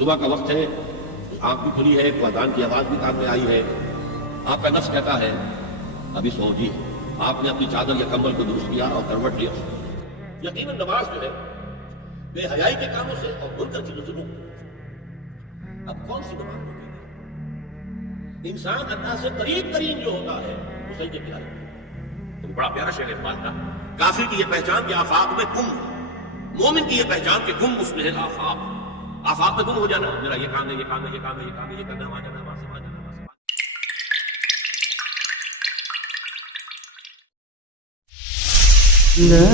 صبح کا وقت ہے، آنکھ بھی کھلی ہے، اذان کی آواز بھی کان میں آئی ہے، آپ کا نفس کہتا ہے ابھی سو جی، آپ نے اپنی چادر یا کمبل کو درست کیا اور کروٹ لیا۔ یقیناً نماز جو ہے بے حیائی کے کاموں سے اور منکر چیزوں سے روک۔ اب کون سی نماز ہوتی ہے؟ انسان اللہ سے قریب ترین جو ہوتا ہے وہ سجدے کی حالت میں۔ تو بڑا پیارا شعر اقبال کا، کافر کی یہ پہچان کہ آفاق میں گم ہے، مومن کی یہ پہچان کہ گم اس میں ہے آفاق۔ آفاق میں گم ہو جانا، میرا یہ کام ہے، یہ کام ہے، یہ کام ہے، یہ کام ہے، یہ کرنا، وہاں جانا، وہاں سے وہاں جانا، وہاں سے وہاں جانا۔ لا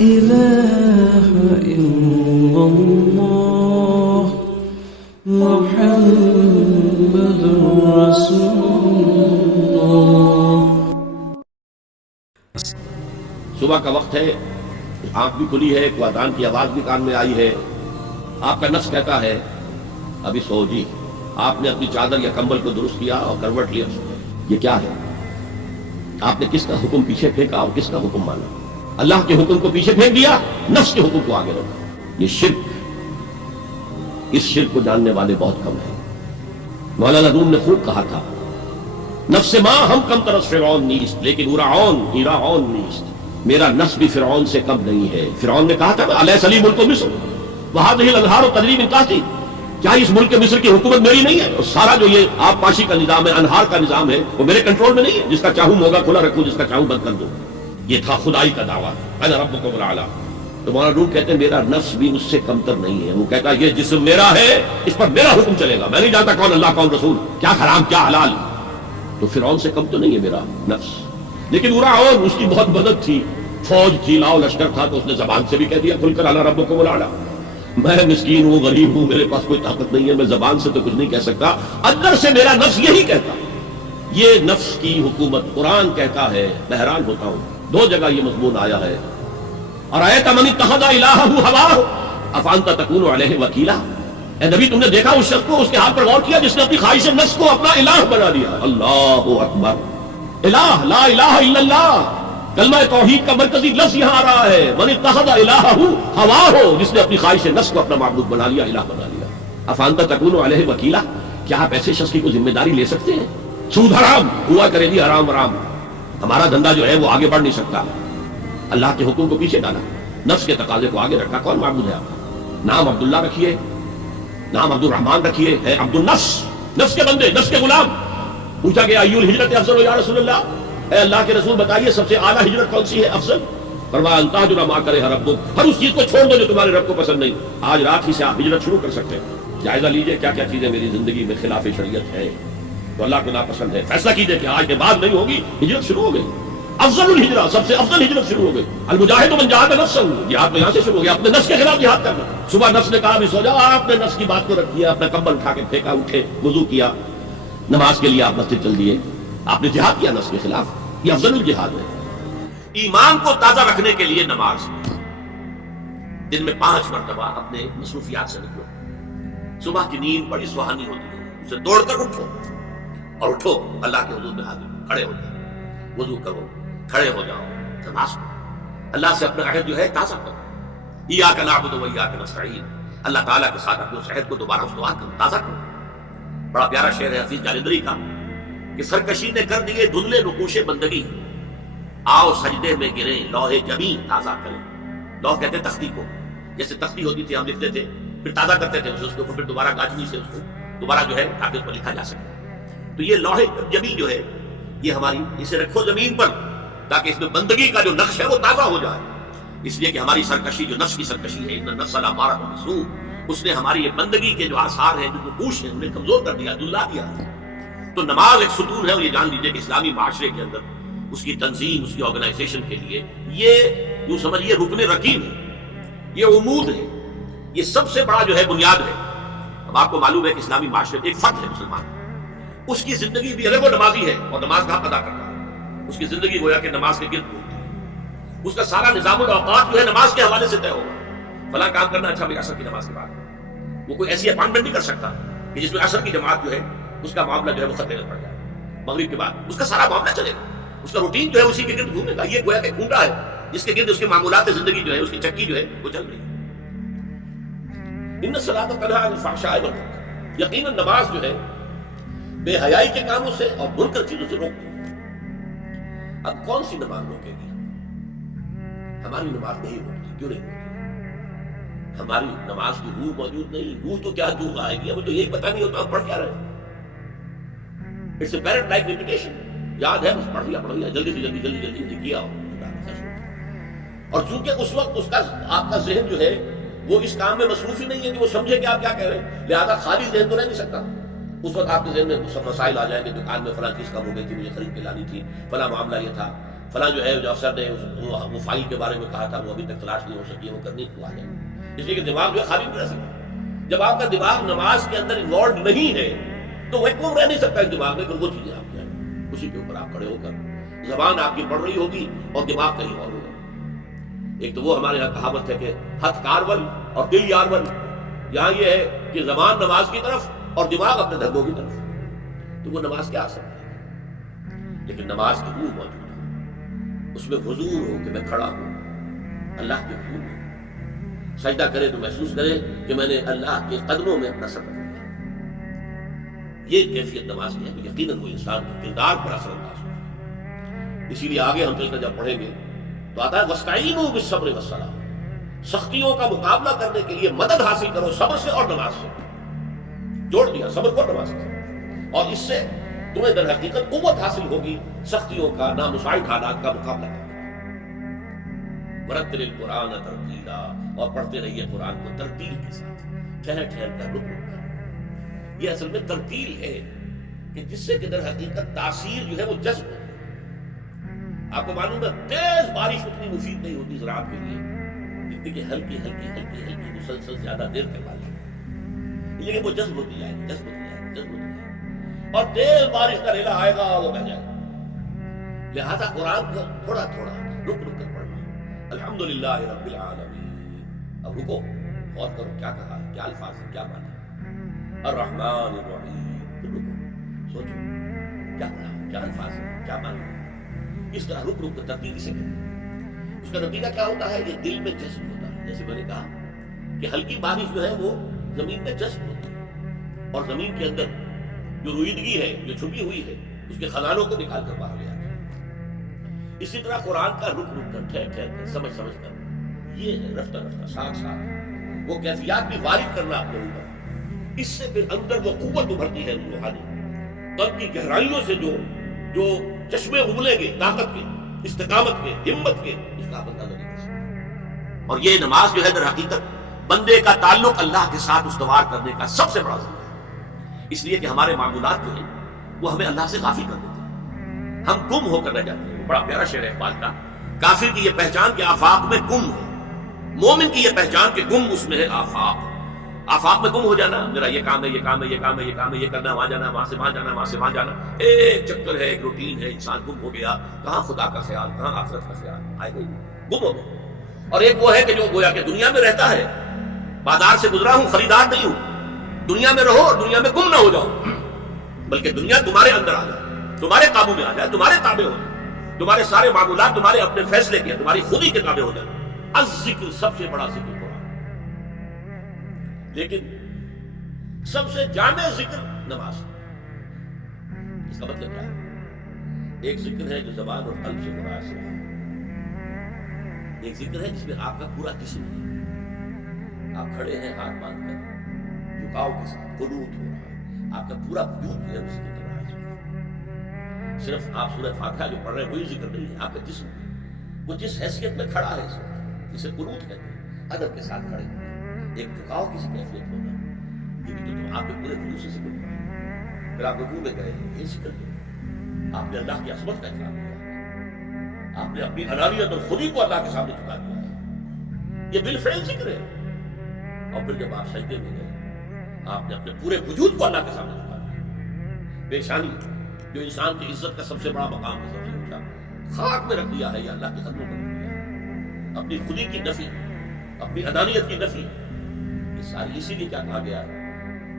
إله إلا الله محمد رسول الله۔ صبح کا وقت ہے، آنکھ بھی کھلی ہے، اذان کی آواز بھی کان میں آئی ہے، آپ کا نفس کہتا ہے ابھی سو جی، آپ نے اپنی چادر یا کمبل کو درست کیا اور کروٹ لیا۔ یہ کیا ہے؟ آپ نے کس کا حکم پیچھے پھینکا اور کس کا حکم مانا؟ اللہ کے حکم کو پیچھے پھینک دیا، نفس کے حکم کو آگے رکھا۔ یہ شرک، اس شرک کو جاننے والے بہت کم ہیں۔ مولانا روم نے خوب کہا تھا، نفس ماں ہم کم ترس فرعون نیست لیکن ایراعون نیست۔ میرا نفس بھی فرعون سے کم نہیں ہے۔ فرعون نے کہا تھا الیس لی ملک مصر وہذہ الانہار تجری من تحتی، کیا اس ملک مصر کی حکومت میری نہیں ہے؟ اور سارا جو یہ آب پاشی کا نظام ہے، انہار کا نظام ہے، وہ میرے کنٹرول میں نہیں ہے؟ جس کا چاہوں موگا کھلا رکھوں، جس کا چاہوں بند کر دوں۔ یہ تھا خدائی کا دعویٰ، انا ربکم الاعلی۔ تو مولانا روم کہتے ہیں میرا نفس بھی اس سے کمتر نہیں ہے۔ وہ کہتا ہے یہ جسم میرا ہے، اس پر میرا حکم چلے گا، میں نہیں جانتا کون اللہ کون رسول، کیا حرام کیا حلال۔ تو فرعون سے کم تو نہیں ہے میرا نفس، لیکن ایراعون اس کی بہت مدد تھی، فوج تھی، لاؤ لشکر تھا، تو اس نے زبان سے بھی کہہ دیا کھل کر انا ربکم الاعلی۔ میں مسکین ہوں، غریب ہوں، میرے پاس کوئی طاقت نہیں ہے، میں زبان سے تو کچھ نہیں کہہ سکتا، اندر سے میرا نفس یہی کہتا۔ یہ نفس کی حکومت قرآن کہتا ہے، میں حیران ہوتا ہوں، دو جگہ یہ مضمون آیا ہے، ارأیت من اتخذ الہہ ہواہ افانت تکون علیہ وکیلا۔ اے نبی تم نے دیکھا اس شخص کو، اس کے حال پر غور کیا جس نے اپنی خواہش نفس کو اپنا الہ بنا لیا۔ اللہ اکبر، الہ لا الہ الا اللہ، کلمہ توحید کا مرکزی لفظ یہاں آ رہا ہے، من اتخذ الہہ ہواہ، جس نے اپنی خواہش نفس کو اپنا معبود بنا لیا، الہ بنا لیا۔ افانت تکون علیہ وکیلا، کیا آپ ایسے شخص کی کوئی ذمہ داری لے سکتے ہیں؟ سود حرام ہوا کرے جی، حرام حرام، ہمارا دھندا جو ہے وہ آگے بڑھ نہیں سکتا۔ اللہ کے حکم کو پیچھے ڈالا، نفس کے تقاضے کو آگے رکھا۔ کون معبود ہے آپ کا؟ نام عبداللہ رکھیے، نام عبد الرحمن رکھیے، ہے عبد النفس، نفس کے بندے، نفس کے غلام۔ پوچھا گیا ایو الہجرت افضل یا رسول اللہ، اے اللہ کے رسول بتائیے سب سے اعلیٰ ہجرت کون سی ہے، افضل؟ فرمایا ان تہجر ما کرہ ربک، ہر اس چیز کو چھوڑ دو جو تمہارے رب کو پسند نہیں۔ آج رات ہی سے آپ ہجرت شروع کر سکتے ہیں، جائزہ لیجئے کیا کیا چیزیں میری زندگی میں خلاف شریعت ہے، تو اللہ کو ناپسند ہے، فیصلہ کیجئے کہ آج کے بعد نہیں ہوگی، ہجرت شروع ہو گئی۔ افضل الہجرہ، سب سے افضل ہجرت شروع ہو گئی۔ المجاہد من جاہد نفسہ، جہاد تو یہاں سے شروع ہو گیا، اپنے نفس کے خلاف جہاد کرنا۔ صبح نفس نے کہا بھی سو جاؤ، آپ نے نفس کی بات کو رکھ دیا، اپنا کمبل اٹھا کے پھینکا، اٹھے، وضو کیا، نماز کے لیے آپ مسجد چل دیے، آپ نے جہاد کیا نفس کے خلاف۔ یہ افضل الجہاد ہے۔ ایمان کو تازہ رکھنے کے لیے نماز، دن میں 5 مرتبہ اپنے مصروفیات سے نکلو۔ صبح کی نیند بڑی سہانی ہوتی ہے، اسے توڑ کر اٹھو، اور اٹھو اللہ کے حضور میں حاضر، کھڑے ہو جاؤ، وضو کرو، کھڑے ہو جاؤ، نماز پڑھو، اللہ سے اپنا عہد جو ہے تازہ کرو۔ ایاک نعبد و ایاک نستعین، اللہ تعالیٰ کے ساتھ اپنے اس عہد کو دوبارہ استوار کرو، تازہ کرو۔ بڑا پیارا شعر ہے حفیظ جالندری کا کہ سرکشی نے کر دیے دھندلے نقوش بندگی، آؤ سجدے میں گریں لوح جبیں تازہ کریں۔ لوح کہتے تختی کو، جیسے تختی ہوتی تھی ہم لکھتے تھے، پھر تازہ کرتے تھے اس کو، پھر دوبارہ گاجنی سے اس کو دوبارہ جو ہے تاکہ اس پر لکھا جا سکے۔ تو یہ لوح جبیں جو ہے یہ ہماری، اسے رکھو زمین پر تاکہ اس میں بندگی کا جو نقش ہے وہ تازہ ہو جائے، اس لیے کہ ہماری سرکشی جو نفس کی سرکشی ہے، ان النفس لامارۃ بالسوء، اس نے ہماری یہ بندگی کے جو آثار ہیں، جو نقوش ہیں، انہیں کمزور کر دیا، دلا دیا۔ تو نماز ایک ستون ہے، اور یہ جان لیجیے کہ اسلامی معاشرے کے اندر اس کی تنظیم، اس کی آرگنائزیشن کے لیے یہ یوں سمجھیے رکن رکین ہے، یہ عمود ہے، یہ سب سے بڑا جو ہے بنیاد ہے۔ اب آپ کو معلوم ہے کہ اسلامی معاشرے ایک فرد ہے مسلمان، اس کی زندگی بھی اگر وہ نمازی ہے اور نماز کا حق ادا کرتا ہے، اس کی زندگی گویا کہ نماز کے گرد گھومتی ہے، اس کا سارا نظام الاوقات جو ہے نماز کے حوالے سے طے ہوگا۔ فلاں کام کرنا اچھا بھی عصر کی نماز کے بعد، وہ کوئی ایسی اپائنٹمنٹ نہیں کر سکتا کہ جس میں عصر کی جماعت جو ہے اس کا معاملہ جو ہے وہ خطرے میں پڑ جائے، مغرب کے بعد اس کا سارا معاملہ چلے گا، اس کا روٹین جو ہے اسی کے گرد گھومے گا۔ یہ گویا کہ کھونٹا ہے جس کے گرد اس کے معمولات زندگی جو ہے، اس کی چکی جو ہے وہ چل رہی ہے۔ ان الصلاۃ تنہی عن الفحشاء والمنکر، یقیناً نماز جو ہے بے حیائی کے کاموں سے اور منکر چیزوں سے روکتی ہے۔ اب کون سی نماز روکے گی؟ ہماری نماز نہیں روکتی، کیوں نہیں روکتی؟ ہماری نماز کی روح موجود نہیں، روح تو کیا روح آئے گی، ہمیں تو یہی پتہ نہیں ہوتا ہم پڑھ کیا رہے ہیں۔ It's a parent like repetition, یاد ہے بس پڑھ لیا جلدی سے جلدی کیا ہو۔ اور چونکہ اس وقت اس کا آپ کا ذہن جو ہے وہ اس کام میں مصروف ہی نہیں ہے کہ وہ سمجھے کہ آپ کیا کہہ رہے ہیں، لہذا خالی ذہن تو رہ نہیں سکتا۔ اس وقت آپ کے ذہن میں سب مسائل آ جائیں گے، دکان میں فلاں چیز کم ہو گئی تھی، مجھے خرید کے لانی تھی، فلاں معاملہ یہ تھا، فلاں جو ہے جو افسر نے وہ فائل کے بارے میں کہا تھا وہ ابھی تک تلاش نہیں ہو سکی ہے، وہ کرنی کو آ جائے گی۔ اس لیے کہ دماغ جو ہے خالی نہیں رہ سکتا۔ جب آپ کا دماغ نماز کے اندر انوالوڈ نہیں ہے تو وہ کیوں رہ نہیں سکتا اس دماغ میں، پھر وہ چیزیں آپ کیا ہیں اسی کے اوپر آپ کھڑے ہو کر زبان آپ کی پڑھ رہی ہوگی اور دماغ کہیں اور ہوگا۔ ایک تو وہ ہمارے یہاں کہاوت ہے کہ ہتھ کارول اور دل یارول، یہاں یہ ہے کہ زبان نماز کی طرف اور دماغ اپنے دھندوں کی طرف، تو وہ نماز کیا اثر ہے؟ لیکن نماز کی روح موجود ہے، اس میں حضور ہو کہ میں کھڑا ہوں اللہ کے حضور میں، سجدہ کرے تو محسوس کرے کہ میں نے اللہ کے قدموں میں اپنا سر رکھ دیا۔ یہ کیفیت نماز کی ہے کہ یقیناً وہ انسان کے کردار پر اثر انداز ہوگا۔ اسی لیے آگے ہم چل کر جب پڑھیں گے تو آتا ہے وَاسْتَعِینُوا بِالصَّبْرِ وَالصَّلَاةِ، سختیوں کا مقابلہ کرنے کے لیے مدد حاصل کرو صبر سے اور نماز سے۔ جوڑ دیا صبر کو نماز سے، اور اس سے تمہیں در حقیقت قوت حاصل ہوگی سختیوں کا، نامساعد حالات کا مقابلہ کرنے کا۔ وَرَتِّلِ الْقُرْآنَ تَرْتِیلًا، اور پڑھتے رہیے قرآن کو ترتیل کے ساتھ، ٹھہر ٹھہر کر، رک رک کر۔ یہ اصل میں ترتیل ہے کہ جس سے کہ در حقیقت تاثیر جو ہے وہ جذب ہوتی ہے۔ آپ کو معلوم ہے تیز بارش اتنی مفید نہیں ہوتی زراعت کے لیے جتنی کہ ہلکی ہلکی ہلکی ہلکی مسلسل زیادہ دیر تک بارش ہوتی ہے، لیکن وہ جذب ہوتی جائے جذب ہوتی جائے جذب ہوتی جائے، اور تیز بارش کا ریلا آئے گا وہ بہ جائے گا۔ لہذا قرآن کو تھوڑا تھوڑا رک رک کر پڑھنا۔ الحمدللہ رب العالمین، اب رکو غور کرو کیا کہا ہے، کیا الفاظ ہے، کیا معنی ہے۔ الرحمن الرحیم، پھر رکو سوچو کیا پڑھا، کیا الفاظ ہے، کیا معنی ہے۔ اس طرح رک رک کر ترتیل سے کریں، اس کا نتیجہ کیا ہوتا ہے، یہ دل میں جذب ہوتا ہے۔ جیسے میں نے کہا کہ ہلکی بارش جو ہے وہ زمین میں جذب ہوتی ہے، اور زمین کے اندر جو رویدگی ہے، جو چھپی ہوئی ہے، اس کے خزانوں کو نکال کر باہر لے آتی ہے۔ اسی طرح قرآن کا رک رک کر، ٹھہر ٹھہر کر، سمجھ سمجھ کر، یہ ہے رفتہ رفتہ ساتھ ساتھ وہ کیفیات بھی وارد کرنا اپنے اوپر۔ اس سے پھر اندر وہ قوت ابھرتی ہے روحانی، قلب کی گہرائیوں سے جو چشمے ابلیں گے طاقت کے، استقامت کے، ہمت کے، اس کا بندہ نہیں کر سکتا۔ اور یہ نماز جو ہے در حقیقت بندے کا تعلق اللہ کے ساتھ استوار کرنے کا سب سے بڑا ذریعہ ہے، اس لیے کہ ہمارے معمولات جو ہیں وہ ہمیں اللہ سے غافل کر دیتے ہیں، ہم گم ہو کر رہ جاتے ہیں۔ وہ بڑا پیارا شعر ہے اقبال کا، کافر کی یہ پہچان کہ آفاق میں گم ہے، مومن کی یہ پہچان کہ گم اس میں ہے آفاق۔ آفاق میں گم ہو جانا، میرا یہ کام ہے، یہ کام ہے، یہ کام ہے، یہ کام ہے، یہ کرنا، وہاں جانا، وہاں سے وہاں جانا، وہاں سے وہاں جانا، ایک چکر ہے، ایک روٹین ہے، انسان گم ہو گیا، کہاں خدا کا خیال، کہاں آخرت کا خیال، آئے گئی گم ہو گیا۔ اور ایک وہ ہے کہ جو گویا کہ دنیا میں رہتا ہے، بازار سے گزرا ہوں، خریدار نہیں ہوں، دنیا میں رہو اور دنیا میں گم نہ ہو جاؤ، بلکہ دنیا تمہارے اندر آ جائے، تمہارے قابو میں آ جائے، تمہارے تابع ہو جائے، تمہارے سارے معمولات تمہارے اپنے فیصلے کے، تمہاری خودی کے تابع ہو جائے۔ الذکر، سب سے بڑا ذکر قرآن، لیکن سب سے جامع ذکر نماز۔ اس کا مطلب کیا ہے؟ ایک ذکر ہے جو زبان اور قلب سے مراد ہے، ایک ذکر ہے جس میں آپ کا پورا جسم ہے، آپ کھڑے ہیں ہاتھ باندھ کر جھکاؤ کے ساتھ، قنوت ہو رہا ہے، آپ کا پورا وجود جو ہے ذکر کر رہا ہے۔ صرف آپ سورہ فاتحہ جو پڑھ رہے ہیں وہی ذکر نہیں ہے، آپ کا جسم وہ جس حیثیت میں کھڑا ہے اس وقت، جسے قنوت کہتے ہیں، ادب کے ساتھ کھڑے ہوئے، ایک جھکاؤ کسی کیفیت ہوگا، یہ بھی تو آپ کے پورے وجود سے ذکر کرا۔ پھر آپ رکوع میں گئے، یہ ذکر کیا، آپ نے اللہ کی عظمت کا احترام کیا، آپ نے اپنی انانیت اور خودی کو اللہ کے سامنے جھکا دیا ہے، یہ بالفعل ذکر ہے۔ اور پھر جب آپ سجدے میں گئے، آپ نے اپنے پورے وجود کو اللہ کے سامنے جھکا دیا، پیشانی جو انسان کی عزت کا سب سے بڑا مقام ہے، سب سے اونچا، خاک میں رکھ دیا ہے، یہ اللہ کے قدموں پر رکھ دیا ہے، اپنی خودی کی نفی، اپنی انانیت کی نفی، یہ ساری اسی لیے کیا کہا گیا ہے،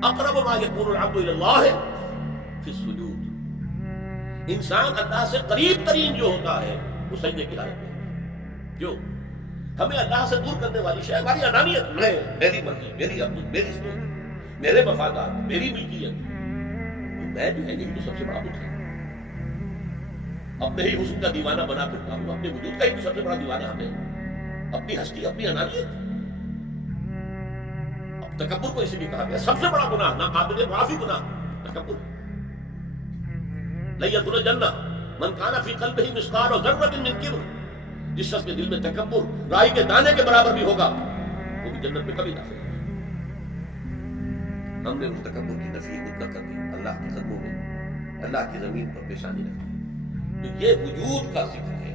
اقرب ما یکون العبد الی اللہ فی السجود، انسان اللہ سے قریب ترین جو ہوتا ہے وہ سجدے کی حالت میں، جو ہمیں اللہ سے دور کرنے والی شے ہماری انانیت، میں، میری مرضی، میری اپنی، میری سوچ، میرے مفادات، میری ملکیت۔ میں جو ہے یہی تو سب سے بڑا ملک ہے۔ اپنے ہی حسن کا دیوانہ بنا پھرتا ہوں، اپنے وجود کا ہی تو سب سے بڑا دیوانہ ہمیں، اپنی ہستی، اپنی انانیت۔ اب تکبر کو اسی لیے کہا گیا سب سے بڑا گناہ، ناقابل معافی گناہ تکبر۔ لن يدخل الجنہ من کان فی قلبہ مثقال ذرۃ من کبر، جس شخص کے دل میں تکبر رائی کے دانے کے برابر بھی ہوگا وہ بھی جنت میں کبھی داخل نہیں ہوگا۔ ہم نے اس تکبر کی نفی مطلق کر دی، اللہ کے قدموں میں، اللہ کی زمین پر پیشانی رکھی۔ تو یہ وجود کا ذکر ہے۔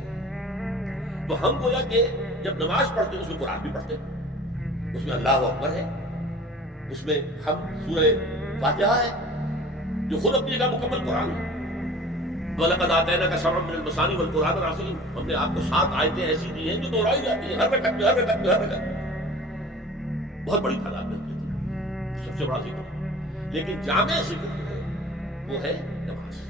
تو ہم گویا کہ جب نماز پڑھتے ہیں اس میں قرآن بھی پڑھتے ہیں، اس میں اللہ اکبر ہے، اس میں ہم سورہ فاتحہ ہے جو خود اپنی جگہ مکمل قرآن ہے۔ وَلَقَدْ آتَيْنَاكَ سَبْعًا مِنَ الْمَثَانِي وَالْقُرْآنِ الْعَظِيمِ، ہم نے آپ کو 7 آیتیں ایسی دی ہیں جو دہرائی جاتی ہیں ہر رکعت میں، ہر رکعت میں، ہر رکعت میں، بہت بڑی تعداد میں ہوتی ہے، سب سے بڑا ذکر۔ لیکن جامع ذکر جو ہے وہ ہے نماز۔